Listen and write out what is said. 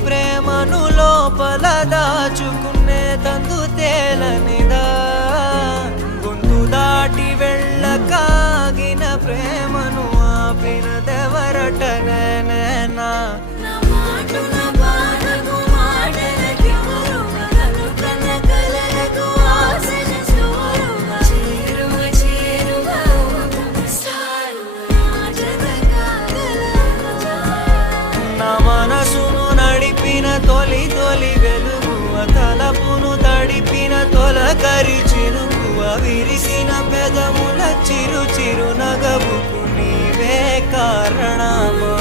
ప్రేమను లోపల దాచుకునే తందు తేలనిదా గొంతు దాటి వెళ్ళకాగిన ప్రేమను ఆపినదెవరటనే నేనా మనసును నడిపిన తొలి తొలి వెలుగువ తలపును తడిపిన తొలకరి చిరుకువ విరిసిన పెదముల చిరు చిరు నగవుకు నీవే కారణమా